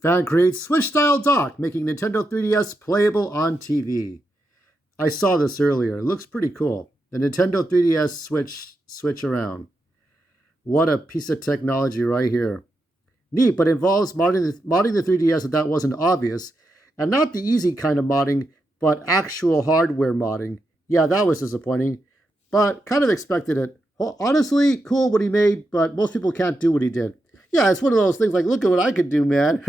Fan creates Switch-style dock, making Nintendo 3DS playable on TV. I saw this earlier. It looks pretty cool. The Nintendo 3DS switch around. What a piece of technology right here. Neat, but involves modding the 3DS if that wasn't obvious. And not the easy kind of modding, but actual hardware modding. Yeah, that was disappointing, but kind of expected it. Honestly, cool what he made, but most people can't do what he did. Yeah, it's one of those things like, look at what I could do, man.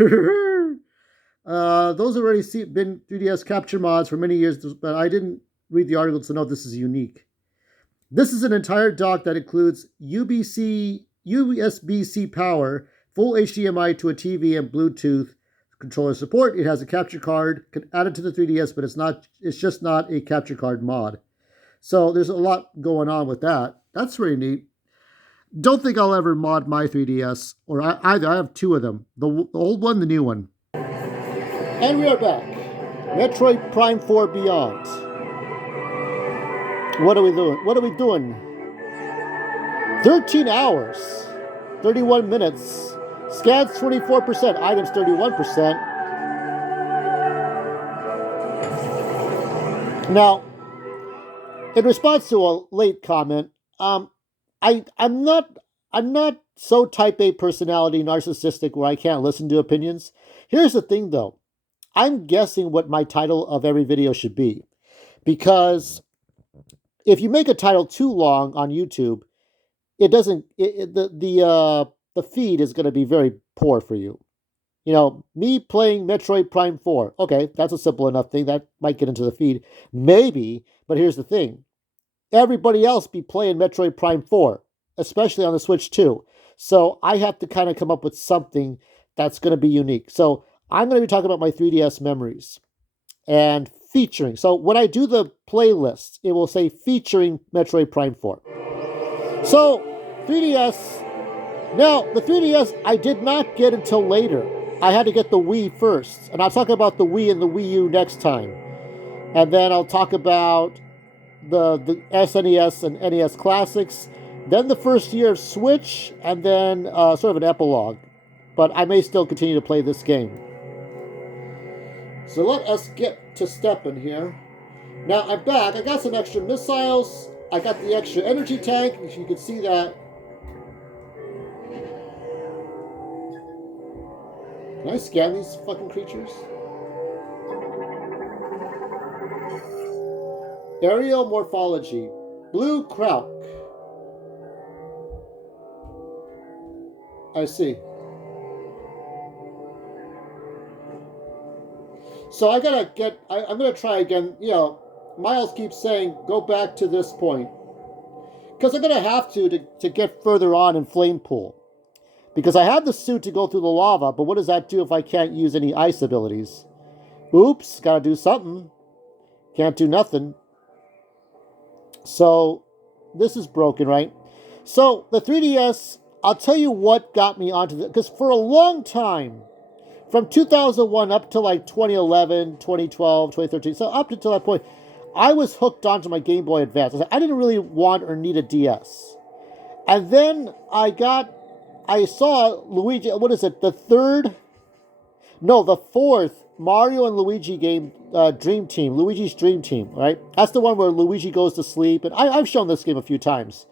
Those already been 3DS capture mods for many years, but I didn't read the article to know this is unique. This is an entire dock that includes USB-C power, full HDMI to a TV, and Bluetooth controller support. It has a capture card added to the 3DS, but it's just not a capture card mod. So there's a lot going on with that. That's pretty neat. Don't think I'll ever mod my 3DS, or either. I have two of them. The old one, the new one. And we are back. Metroid Prime 4 Beyond. What are we doing? 13 hours. 31 minutes. Scans 24%. Items 31%. Now, in response to a late comment, I'm not so type A personality narcissistic where I can't listen to opinions. Here's the thing though. I'm guessing what my title of every video should be, because if you make a title too long on YouTube, the feed is going to be very poor for you. You know, me playing Metroid Prime 4. Okay, that's a simple enough thing. That might get into the feed. Maybe, but here's the thing. Everybody else be playing Metroid Prime 4, especially on the Switch 2. So I have to kind of come up with something that's going to be unique. So I'm going to be talking about my 3DS memories and featuring. So when I do the playlist, it will say featuring Metroid Prime 4. So 3DS. Now, the 3DS I did not get until later. I had to get the Wii first. And I'll talk about the Wii and the Wii U next time. And then I'll talk about the SNES and NES classics, then the first year of Switch, and then sort of an epilogue. But I may still continue to play this game. So let us get to stepping here. Now I'm back. I got some extra missiles. I got the extra energy tank, if you can see that. Can I scan these fucking creatures? Aerial morphology. Blue Krauk. I see. So I'm going to try again. You know, Miles keeps saying, go back to this point. Because I'm going to have to get further on in Flame Pool. Because I have the suit to go through the lava, but what does that do if I can't use any ice abilities? Oops, got to do something. Can't do nothing. So, this is broken, right? So, the 3DS, I'll tell you what got me onto this. Because for a long time, from 2001 up to like 2011, 2012, 2013, so up until that point, I was hooked onto my Game Boy Advance. I didn't really want or need a DS. And then I saw Luigi, what is it, the fourth Mario and Luigi game, Dream Team, Luigi's Dream Team, right? That's the one where Luigi goes to sleep, and I've shown this game a few times.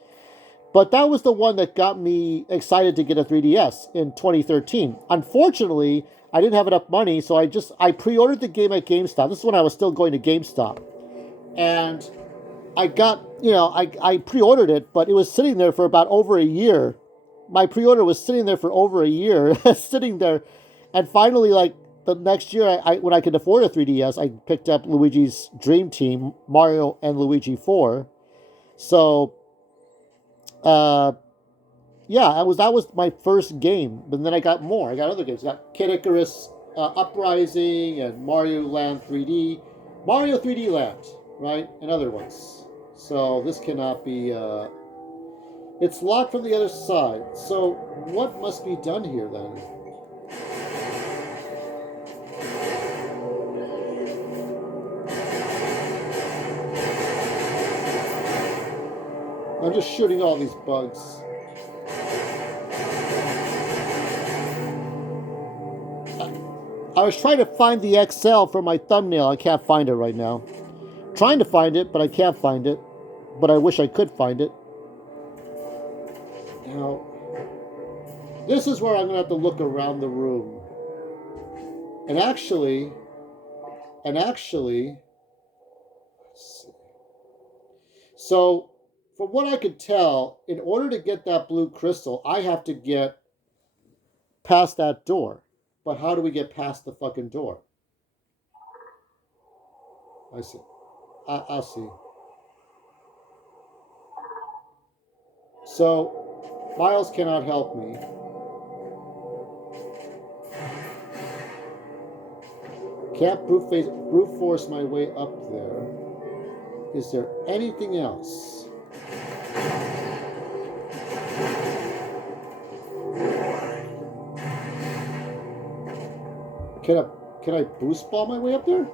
But that was the one that got me excited to get a 3DS in 2013. Unfortunately, I didn't have enough money, so I pre-ordered the game at GameStop. This is when I was still going to GameStop. And I pre-ordered it, but it was sitting there for about over a year. My pre-order was sitting there for over a year, sitting there. And finally, like, the next year, when I could afford a 3DS, I picked up Luigi's Dream Team, Mario and Luigi 4. So, yeah, that was my first game. But then I got more. I got other games. I got Kid Icarus Uprising and Mario Land 3D. Mario 3D Land, right? And other ones. So this cannot be... it's locked from the other side. So what must be done here then? I'm just shooting all these bugs. I was trying to find the XL for my thumbnail. I can't find it right now. Trying to find it, but I can't find it. But I wish I could find it. Now, this is where I'm going to have to look around the room. And actually, so from what I could tell, in order to get that blue crystal, I have to get past that door. But how do we get past the fucking door? I see. I'll see. So, Miles cannot help me. Can't brute force my way up there. Is there anything else? Can I boost ball my way up there?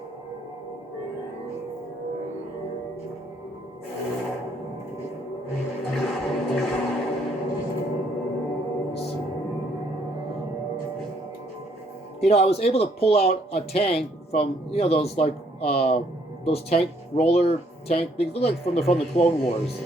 You know, I was able to pull out a tank from, you know, those like those tank roller tank things, look like from the Clone Wars.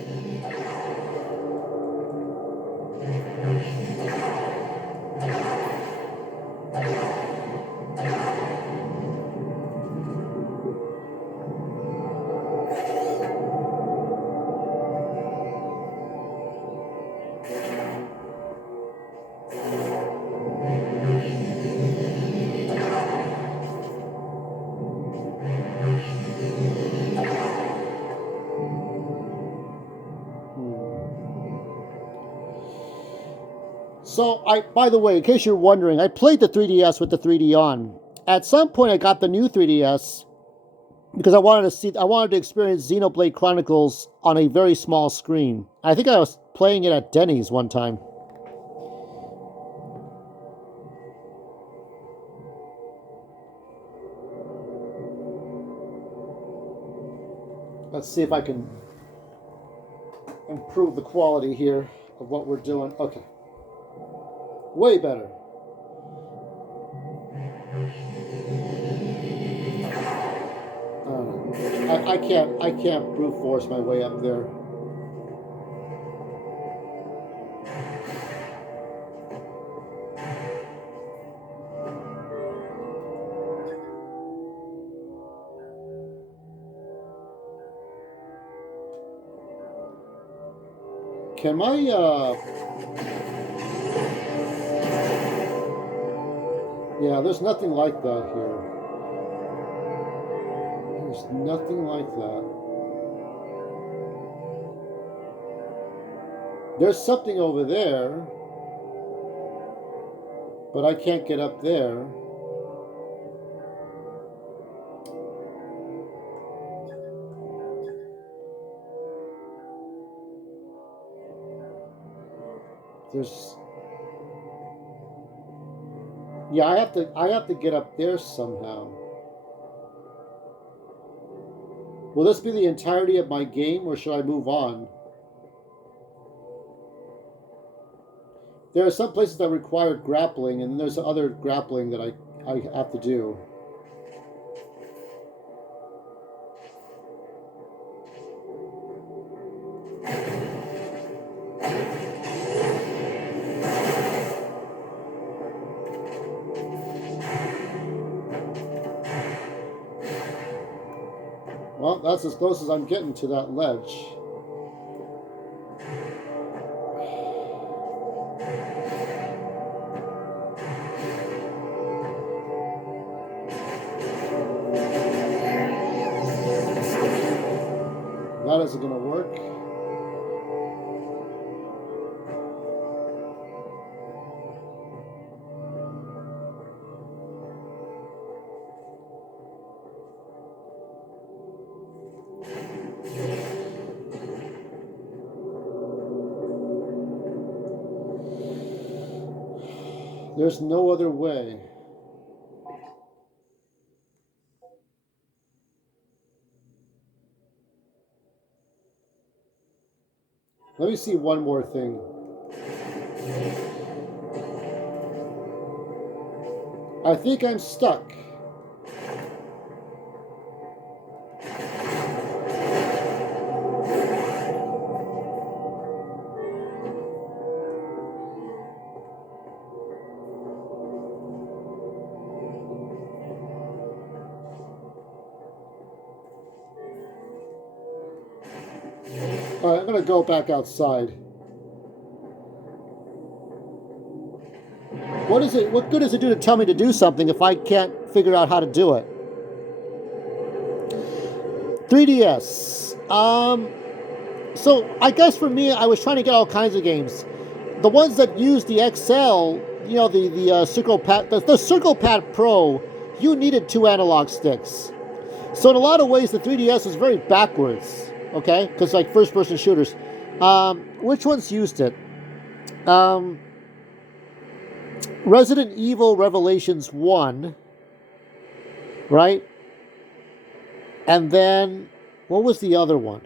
So by the way, in case you're wondering, I played the 3DS with the 3D on. At some point, I got the new 3DS because I wanted to experience Xenoblade Chronicles on a very small screen. I think I was playing it at Denny's one time. Let's see if I can improve the quality here of what we're doing. Okay. Way better. I can't brute force my way up there. Can my yeah, there's nothing like that here. There's nothing like that. There's something over there, but I can't get up there. There's yeah, I have to get up there somehow. Will this be the entirety of my game, or should I move on? There are some places that require grappling, and there's other grappling that I have to do. Well, that's as close as I'm getting to that ledge. That isn't going to work. There's no other way. Let me see one more thing. I think I'm stuck. All right, I'm gonna go back outside. What is it? What good does it do to tell me to do something if I can't figure out how to do it? 3DS. So I guess for me, I was trying to get all kinds of games. The ones that use the XL, the Circle Pad, the Circle Pad Pro, you needed two analog sticks. So in a lot of ways, the 3DS was very backwards. Okay, because like first-person shooters. Which ones used it? Um, Resident Evil Revelations 1, right? And then, what was the other one?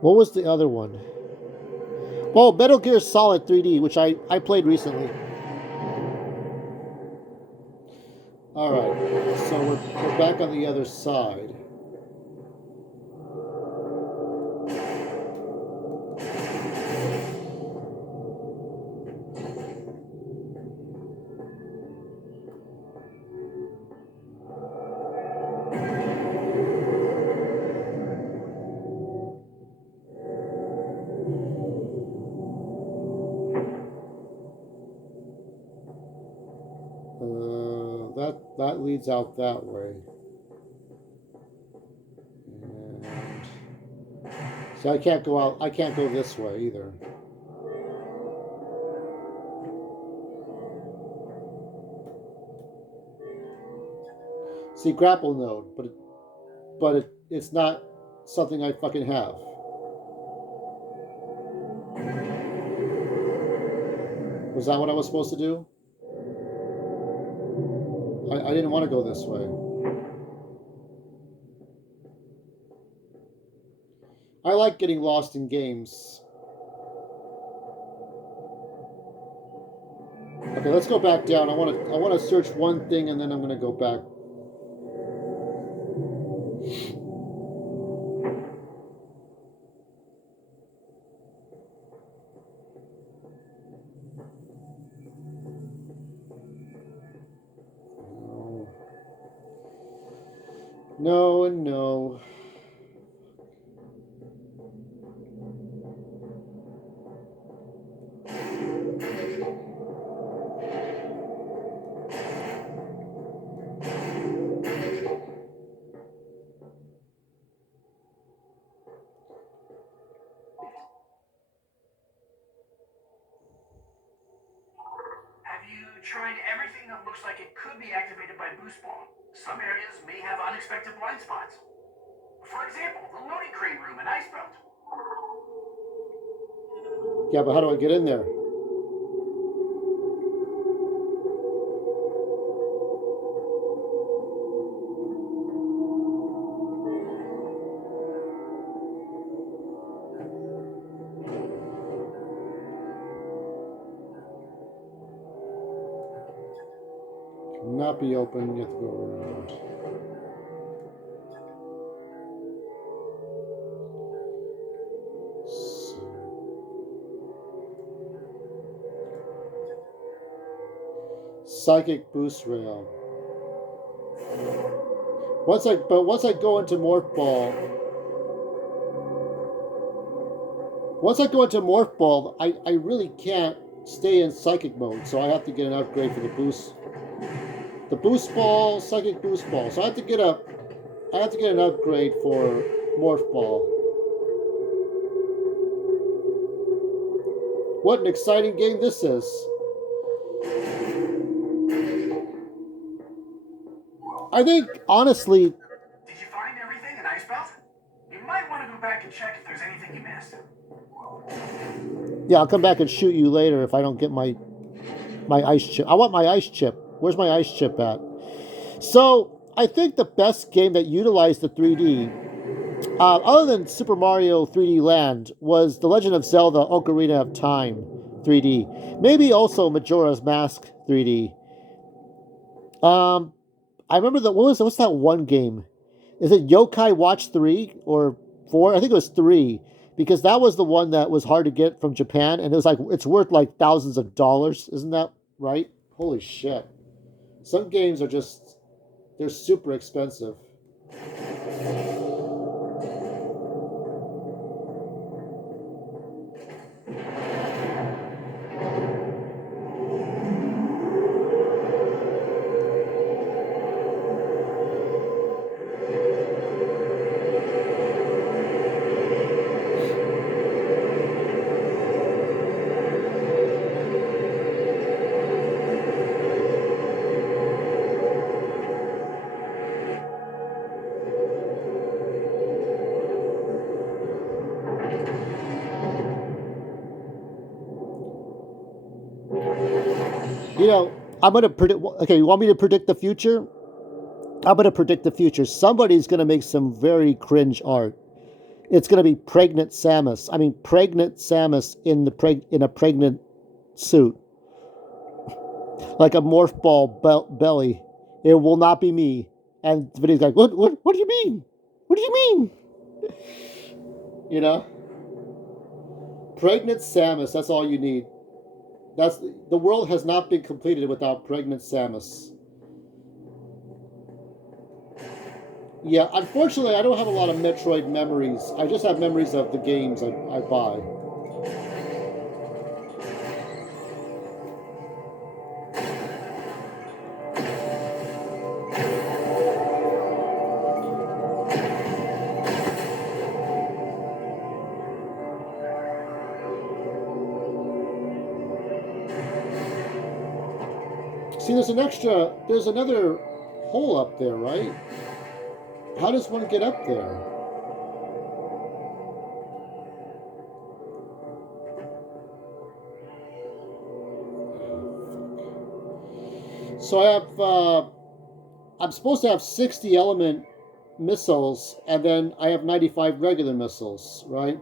What was the other one? Oh, Metal Gear Solid 3D, which I played recently. Alright, so we're back on the other side. That leads out that way. And so I can't go out. I can't go this way either. See, grapple node, it's not something I fucking have. Was that what I was supposed to do? I didn't want to go this way. I like getting lost in games. Okay, let's go back down. I want to search one thing and then I'm going to go back. No and no. Have you tried everything that looks like it could be activated by Boost Ball? Some areas may have unexpected blind spots. For example, the loading crate room in Icebelt. Yeah, but how do I get in there? Not be open. You have to go around. Psychic boost rail. Once I go into morph ball, I really can't stay in psychic mode, so I have to get an upgrade for the boost. The boost ball, psychic boost ball. So I have to get an upgrade for morph ball. What an exciting game this is. I think, honestly... Did you find everything in Icebelt? You might want to go back and check if there's anything you missed. Yeah, I'll come back and shoot you later if I don't get my ice chip. I want my ice chip. Where's my ice chip at? So, I think the best game that utilized the 3D, other than Super Mario 3D Land, was The Legend of Zelda Ocarina of Time 3D. Maybe also Majora's Mask 3D. Um, I remember what's that one game? Is it Yokai Watch 3 or 4? I think it was 3 because that was the one that was hard to get from Japan and it was like it's worth like thousands of dollars. Isn't that right? Holy shit. Some games are just they're super expensive. You know, I'm going to predict okay, you want me to predict the future? I'm going to predict the future. Somebody's going to make some very cringe art. It's going to be pregnant Samus. I mean, pregnant Samus in in a pregnant suit, like a morph ball belly. It will not be me. And the video's like, what do you mean? What do you mean? You know, pregnant Samus. That's all you need. That's the world has not been completed without pregnant Samus. Yeah, unfortunately, I don't have a lot of Metroid memories. I just have memories of the games I buy. See, there's another hole up there, right? How does one get up there? So I'm supposed to have 60 element missiles, and then I have 95 regular missiles, right?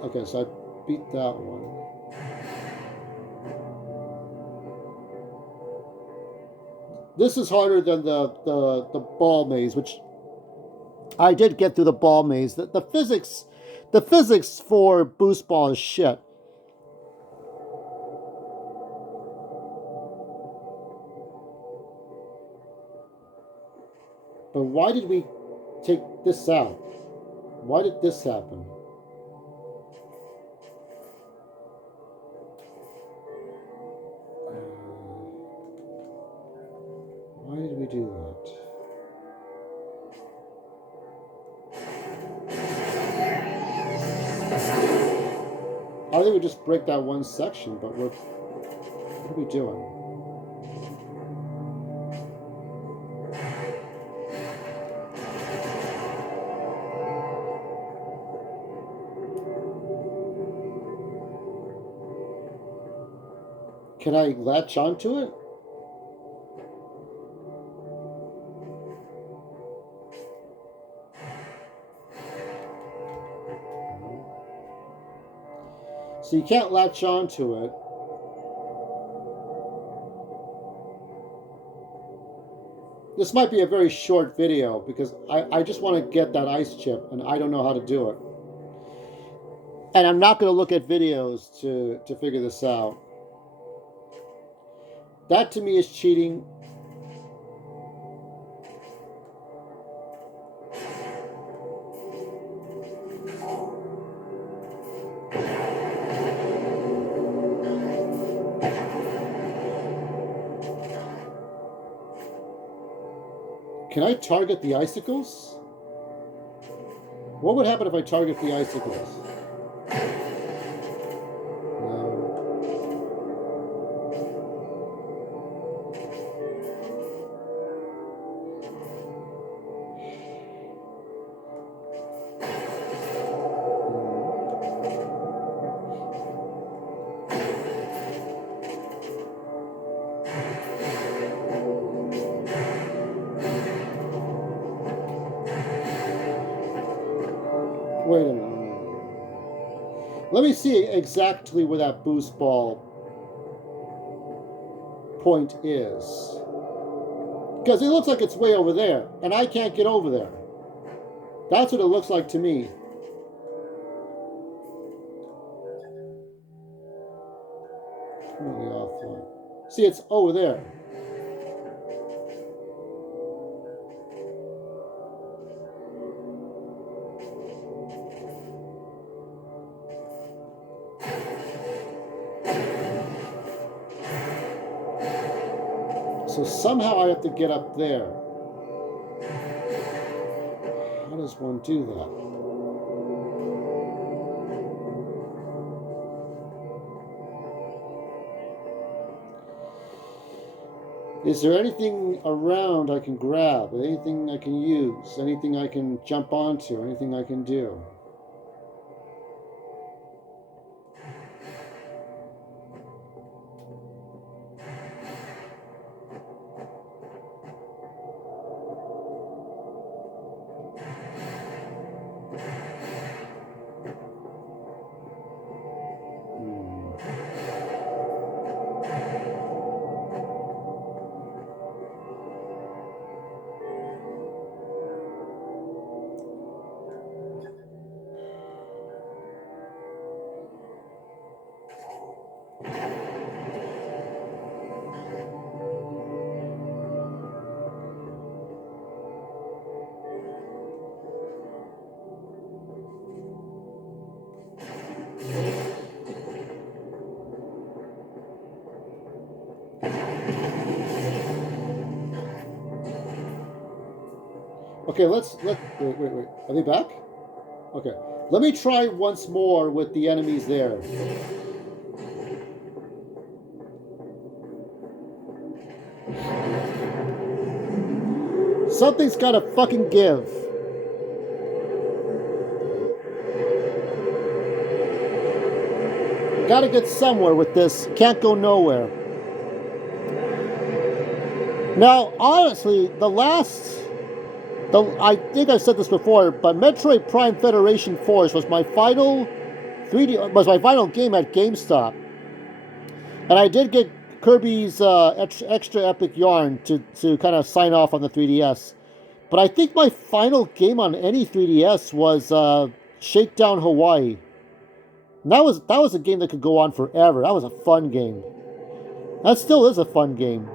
Okay, so I beat that one. This is harder than the ball maze, which I did get through the ball maze. The physics for boost ball is shit. But why did we take this out? Why did this happen? Why did we do that? I think we just break that one section, but what are we doing? Can I latch onto it? So you can't latch onto it. This might be a very short video because I just want to get that ice chip and I don't know how to do it. And I'm not going to look at videos to figure this out. That to me is cheating. Can I target the icicles? What would happen if I target the icicles? No. Wait a minute. Let me see exactly where that boost ball point is. Because it looks like it's way over there, and I can't get over there. That's what it looks like to me. Really offline. See, it's over there. So somehow I have to get up there. How does one do that? Is there anything around I can grab? Anything I can use? Anything I can jump onto? Anything I can do? Okay, wait. Are they back? Okay. Let me try once more with the enemies there. Something's gotta fucking give. Gotta get somewhere with this. Can't go nowhere. Now, honestly, I think I've said this before, but Metroid Prime Federation Force was my final 3D was my final game at GameStop, and I did get Kirby's extra epic yarn to kind of sign off on the 3DS. But I think my final game on any 3DS was Shakedown Hawaii. And that was a game that could go on forever. That was a fun game. That still is a fun game.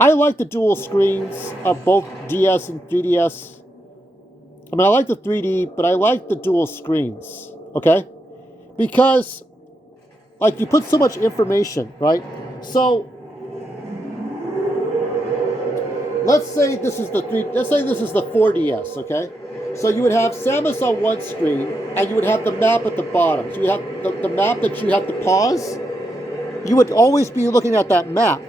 I like the dual screens of both DS and 3DS. I mean, I like the 3D, but I like the dual screens. Okay? Because, like, you put so much information, right? So, let's say this is the 4DS, okay? So you would have Samus on one screen, and you would have the map at the bottom. So you have the map that you have to pause. You would always be looking at that map.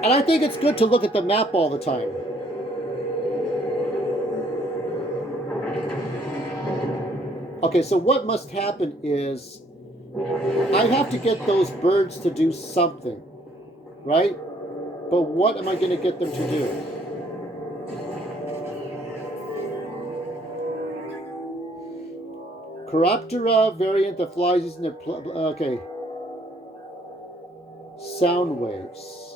And I think it's good to look at the map all the time. Okay, so what must happen is I have to get those birds to do something, right? But what am I going to get them to do? Chiroptera variant that flies using the okay. Sound waves.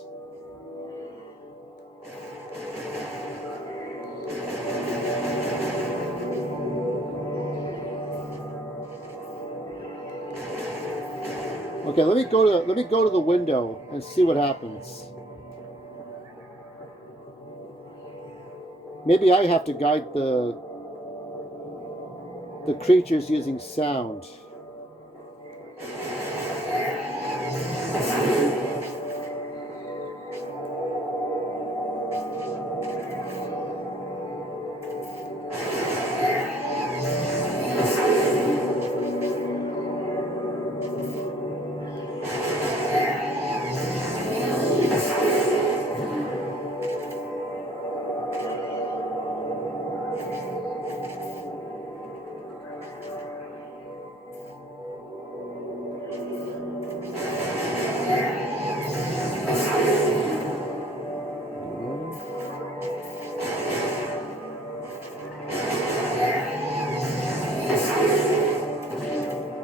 Okay, let me go to the window and see what happens. Maybe I have to guide the creatures using sound.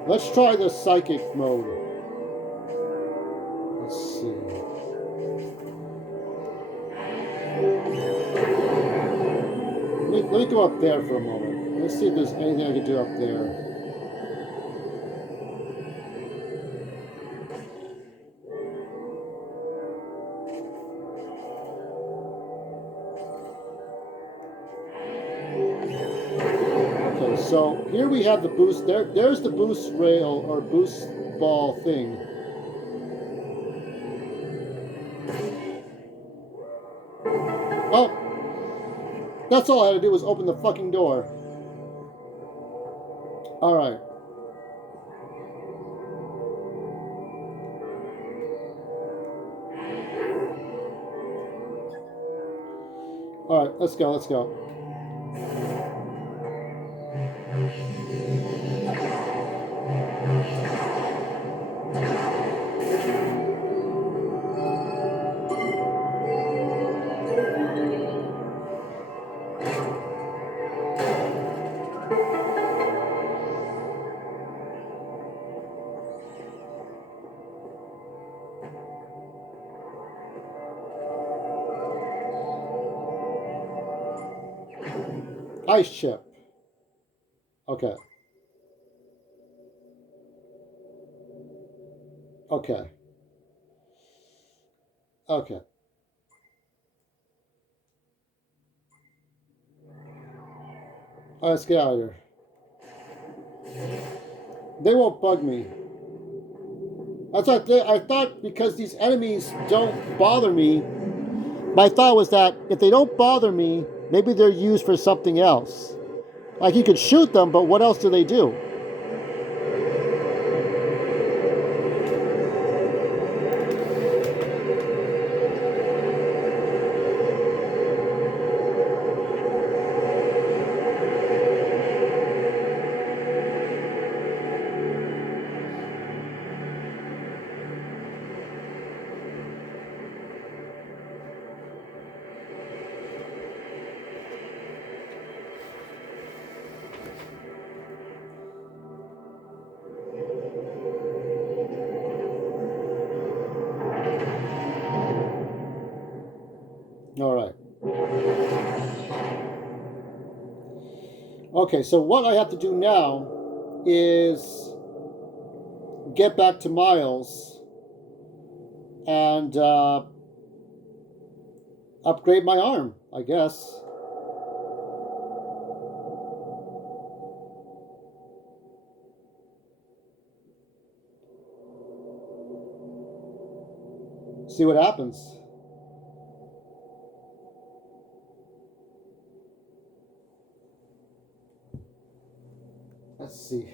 Let's try the psychic mode. Let's see. Let me go up there for a moment. Let's see if there's anything I can do up there. Okay, so here we have the boost. There's the boost rail or boost ball thing. Oh, that's all I had to do was open the fucking door. All right. All right, let's go. Let's go. Ice chip. Okay. Okay. Okay. All right, let's get out of here. They won't bug me. I thought because these enemies don't bother me, my thought was that if they don't bother me, maybe they're used for something else. Like you could shoot them, but what else do they do? All right. Okay, so what I have to do now is get back to Miles and upgrade my arm, I guess. See what happens. Let's see.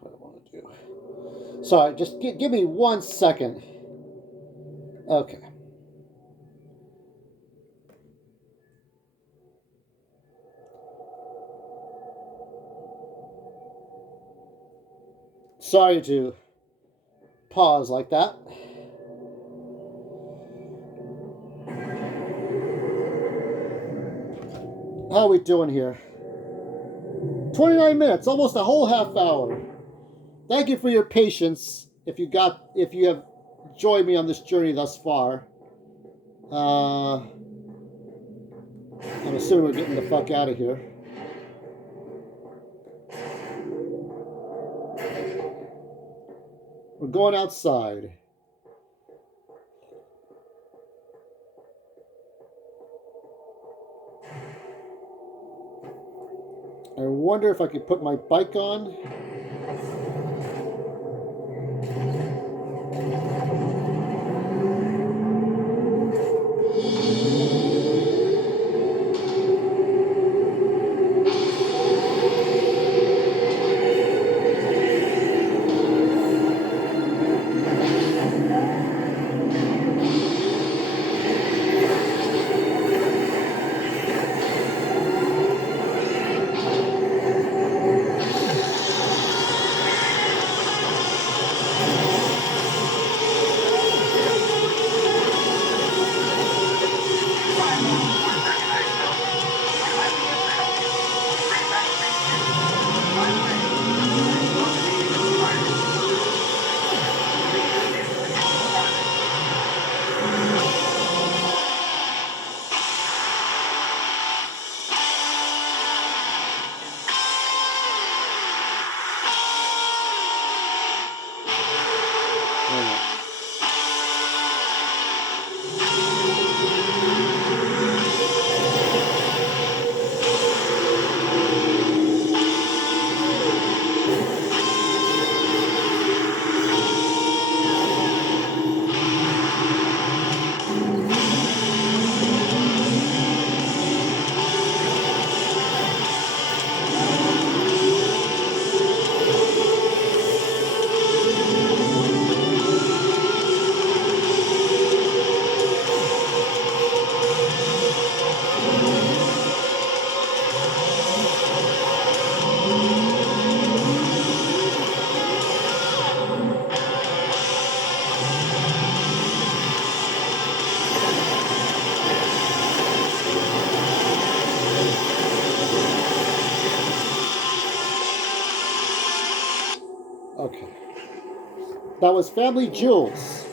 What do I want to do? Sorry, just give me 1 second. Okay. Sorry to pause like that. How are we doing here? 29 minutes, almost a whole half hour. Thank you for your patience. If you have joined me on this journey thus far. I'm assuming we're getting the fuck out of here. We're going outside. I wonder if I could put my bike on. That was Family Jewels.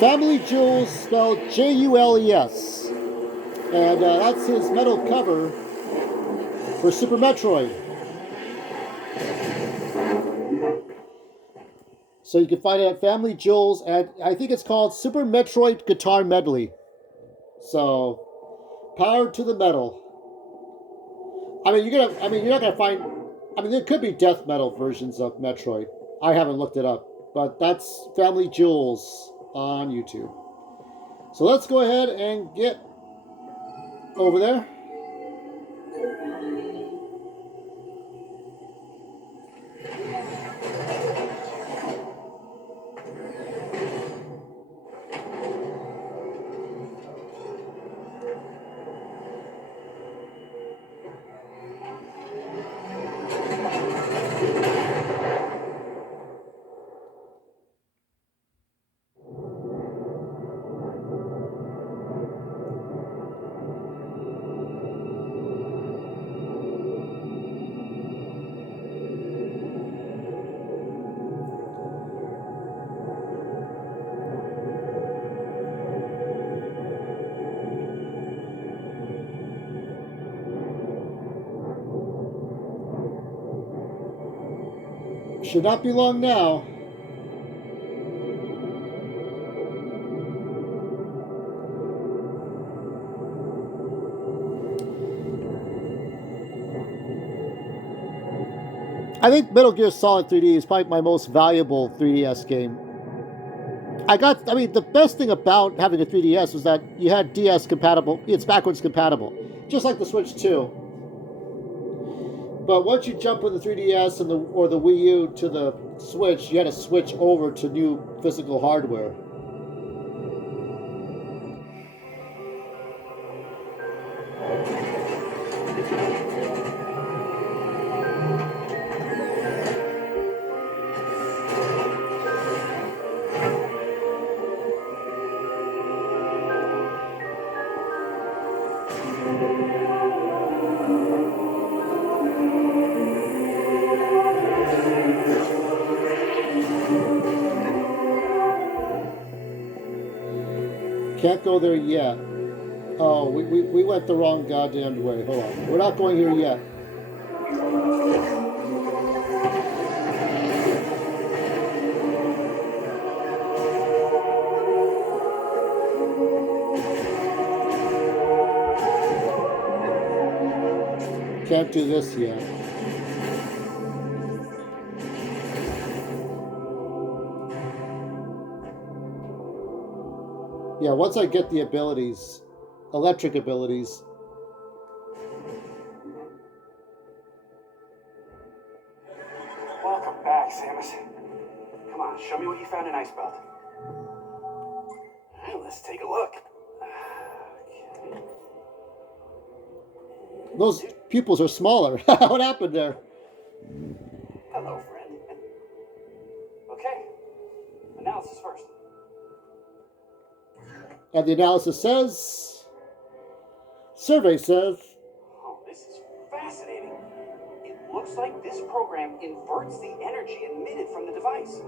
Family Jewels spelled Jules. And that's his metal cover for Super Metroid. So you can find it at Family Jewels, and I think it's called Super Metroid Guitar Medley. So, power to the metal. You're not gonna find. I mean, there could be death metal versions of Metroid. I haven't looked it up, but that's Family Jewels on YouTube. So let's go ahead and get over there. Should not be long now. I think Metal Gear Solid 3D is probably my most valuable 3DS game. The best thing about having a 3DS was that you had DS compatible, it's backwards compatible, just like the Switch 2. But once you jump from the 3DS or the Wii U to the Switch, you had to switch over to new physical hardware. Can't go there yet. Oh, we went the wrong goddamn way. Hold on. We're not going here yet. Can't do this yet. Yeah, once I get the abilities, electric abilities. Welcome back, Samus. Come on, show me what you found in Icebelt. Well, let's take a look. Okay. Those pupils are smaller. What happened there? Hello, friend. Okay, analysis first. And the analysis says, survey says, Oh, this is fascinating. It looks like this program inverts the energy emitted from the device.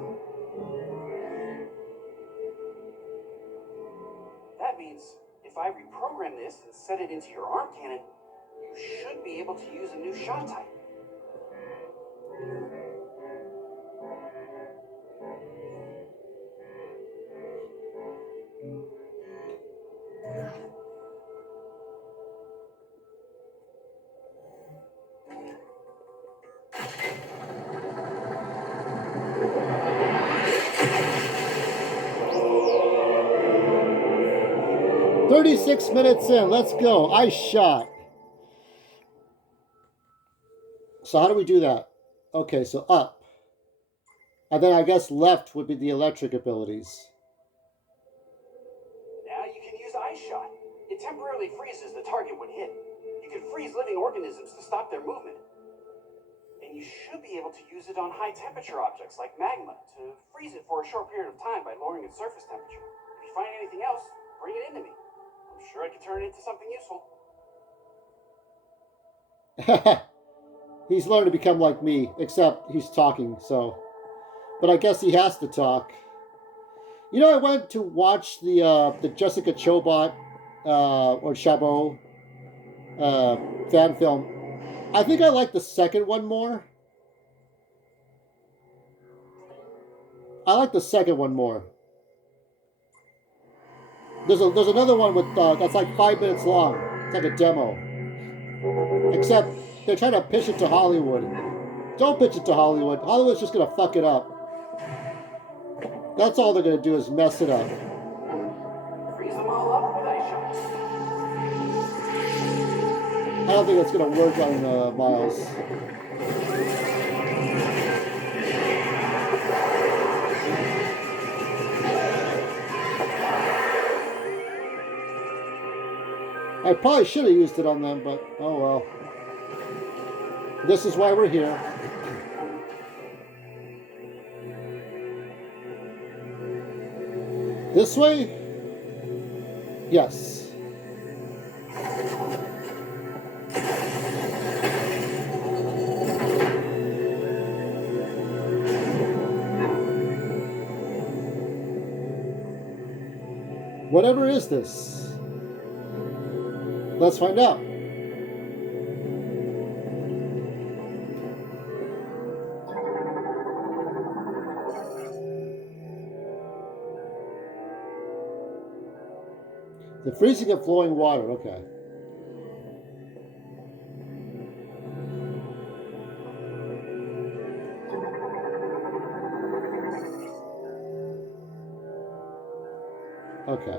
That means if I reprogram this and set it into your arm cannon, you should be able to use a new shot type. "36 minutes in, let's go. I shot." So how do we do that? Okay, so up. And then I guess left would be the electric abilities. Now you can use Ice Shot. It temporarily freezes the target when hit. You can freeze living organisms to stop their movement. And you should be able to use it on high temperature objects like magma to freeze it for a short period of time by lowering its surface temperature. If you find anything else, bring it into me. I'm sure I can turn it into something useful. He's learned to become like me, except he's talking, so but I guess he has to talk. You know, I went to watch the Jessica Chobot or Chabot uh, fan film. I think I like the second one more. I like the second one more. There's another one with that's like 5 minutes long. It's like a demo. Except they're trying to pitch it to Hollywood. Don't pitch it to Hollywood. Hollywood's just gonna fuck it up. That's all they're gonna do is mess it up. Freeze them all up with ice shots. I don't think it's gonna work on Miles. I probably should have used it on them, but oh well. This is why we're here. This way? Yes. Whatever is this? Let's find out. The freezing of flowing water, okay. Okay.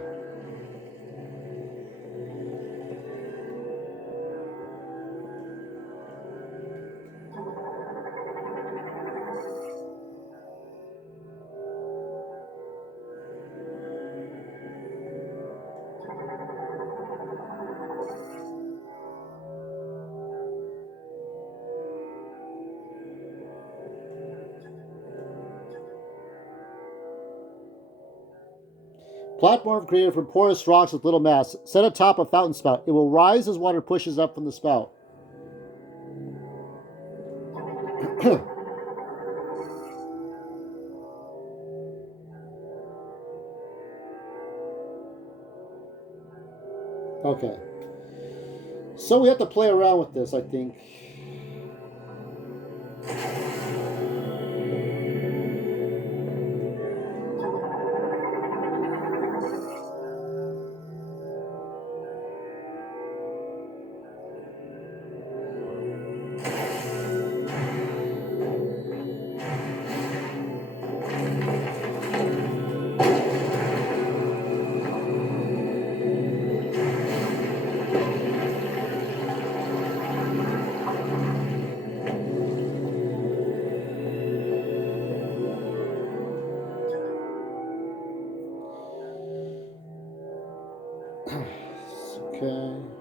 Platform created from porous rocks with little mass. Set atop a fountain spout. It will rise as water pushes up from the spout. Okay. So we have to play around with this, I think. Okay.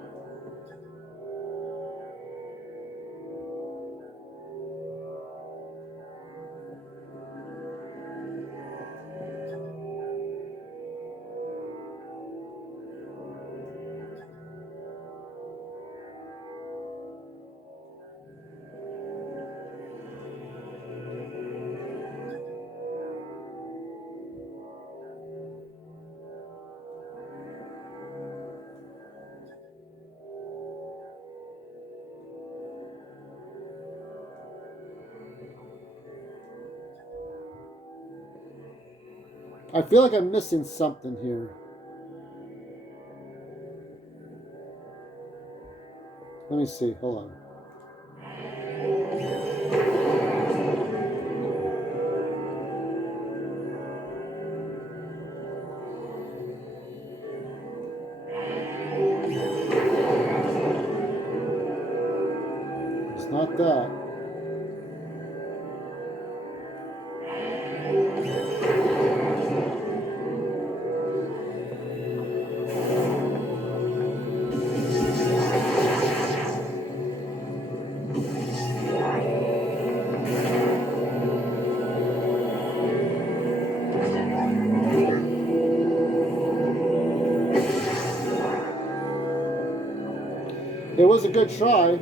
I feel like I'm missing something here. Let me see. Hold on. It's not that. It was a good try.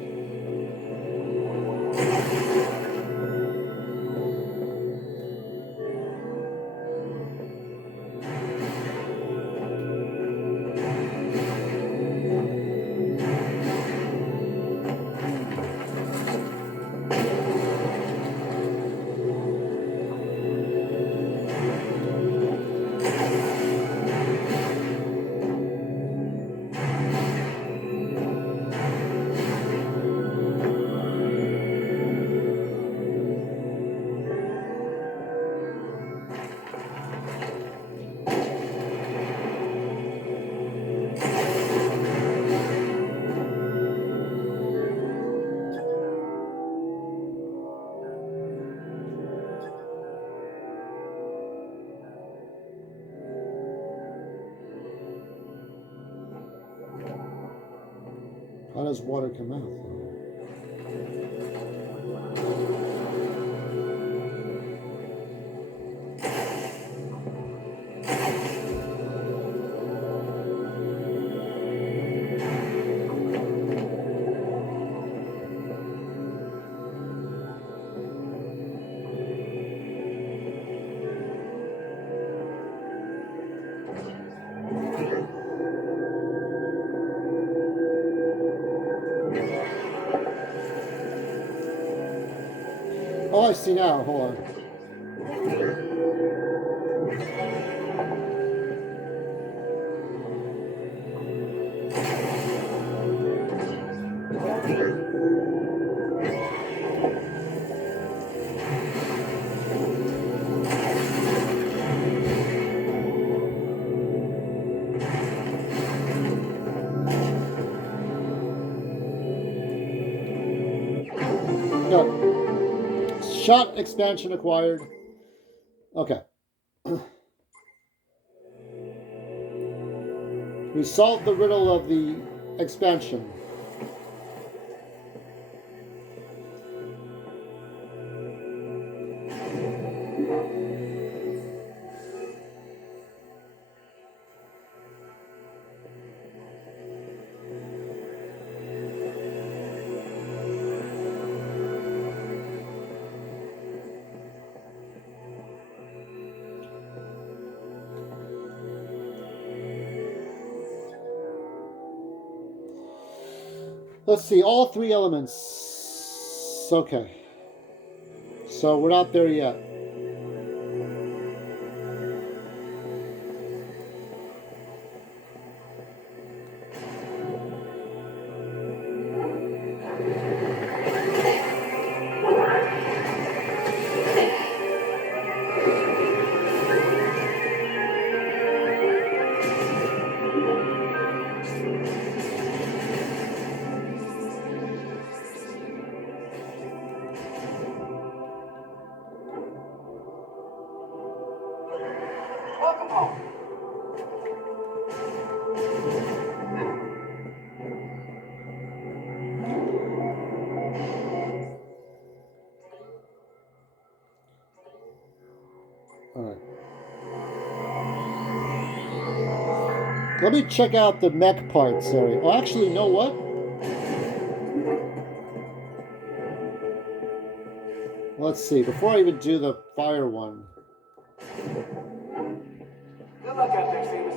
How does water come out? Oh, I see now. Hold on. No. Shot expansion acquired. Okay. We solved the riddle of the expansion. Let's see, all three elements. Okay. So we're not there yet. Welcome home. All right. Let me check out the mech parts area. Oh, actually, you know what? Let's see. Before I even do the fire one. Good luck out there, Samus.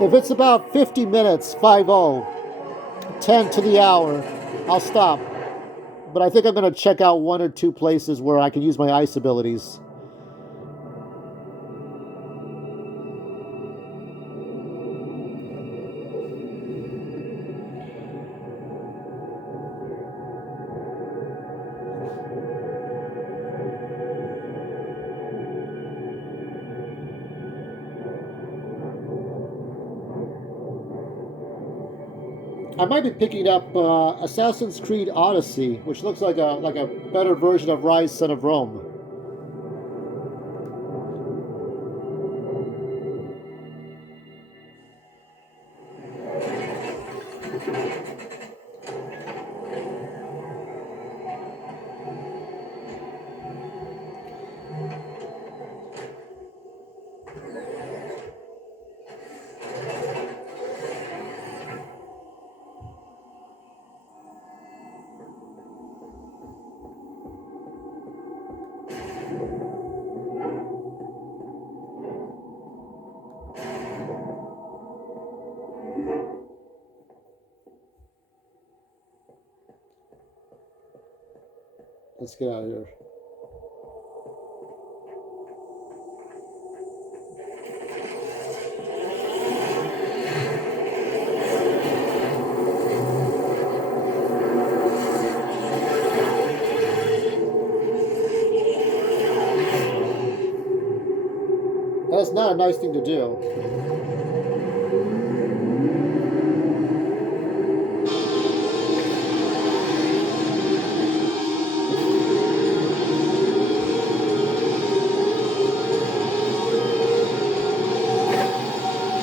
If it's about 50 minutes, 50, 10 to the hour, I'll stop. But I think I'm going to check out one or two places where I can use my ice abilities. I might be picking up Assassin's Creed Odyssey, which looks like a better version of Rise Son of Rome. Let's get out of here. That's not a nice thing to do.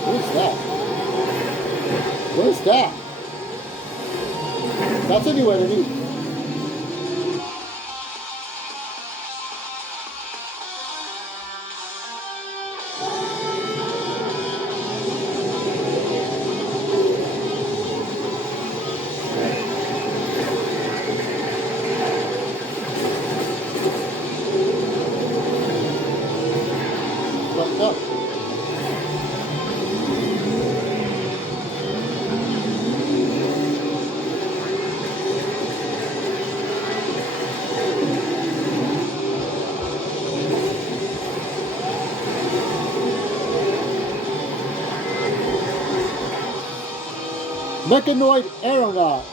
What is that? What is that? That's a new enemy. But no. Mechanoid Aeronaut.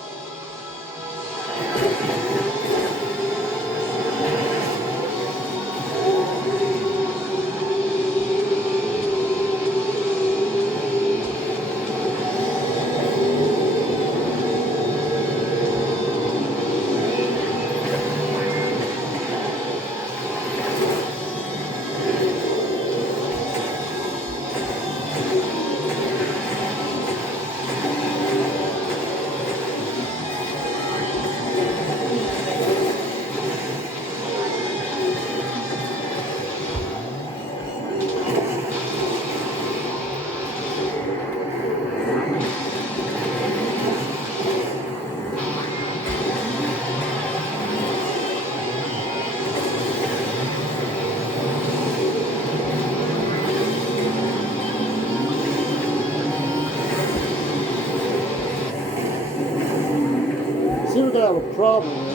See, we're gonna have a problem here.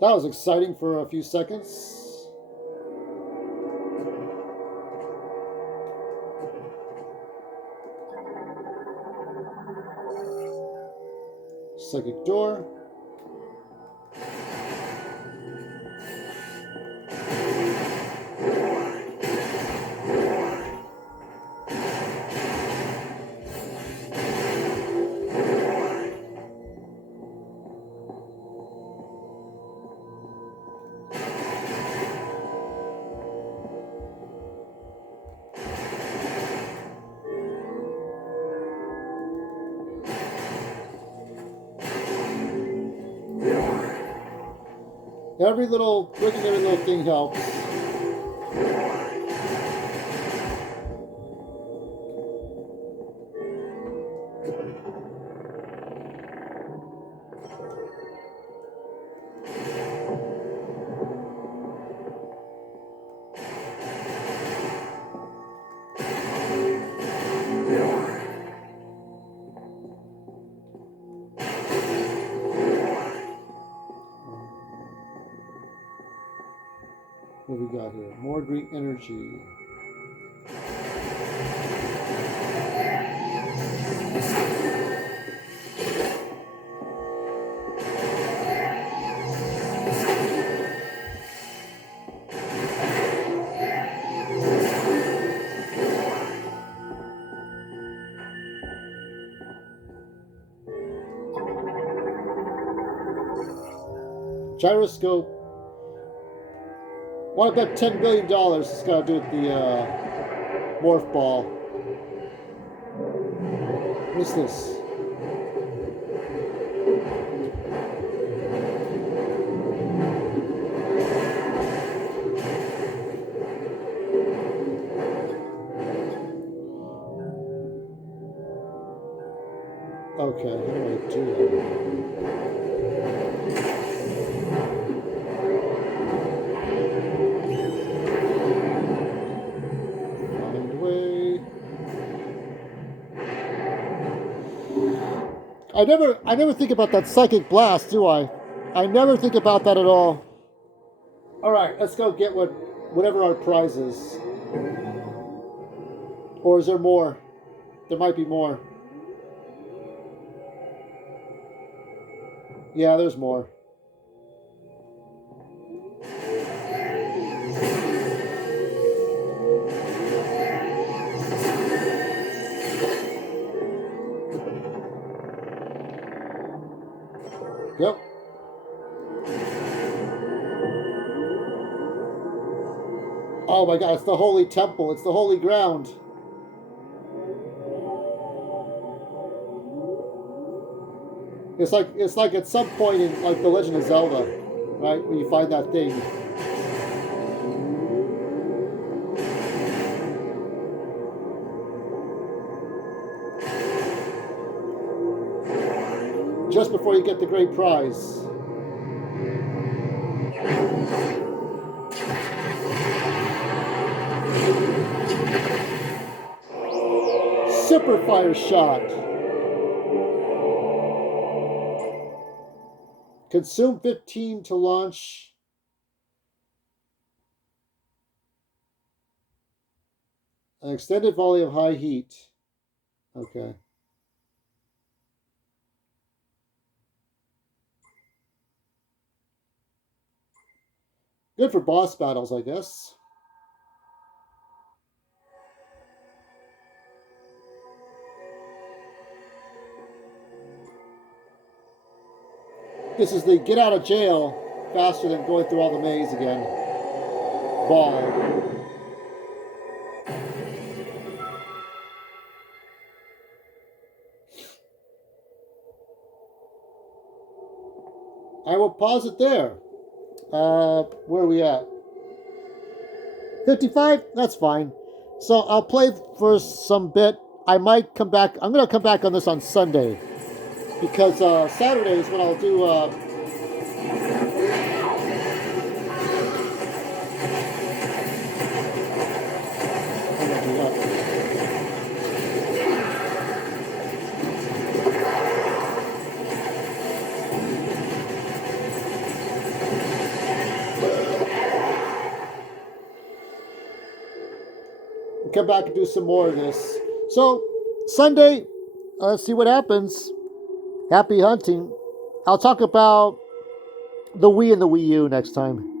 That was exciting for a few seconds. Psychic door. Breaking every little thing helps. What we got here? More green energy. Gyroscope. Want to bet $10 billion it's got to do with the morph ball. What's this? Okay, how do I do that? Find way. I never think about that psychic blast, do I? I never think about that at all. All right, let's go get whatever our prize is. Or is there more? There might be more. Yeah, there's more. Yep. Oh my god, it's the holy temple. It's the holy ground. It's like at some point in like the Legend of Zelda, right, when you find that thing. Just before you get the great prize. Super fire shot. Consume 15 to launch. An extended volley of high heat. Okay. Good for boss battles, I guess. This is the get out of jail faster than going through all the maze again. Ball. I will pause it there. Where are we at? 55? That's fine. So I'll play for some bit. I might come back. I'm going to come back on this on Sunday. Because Saturday is when I'll do come back and do some more of this. So Sunday, let's see what happens. Happy hunting. I'll talk about the Wii and the Wii U next time.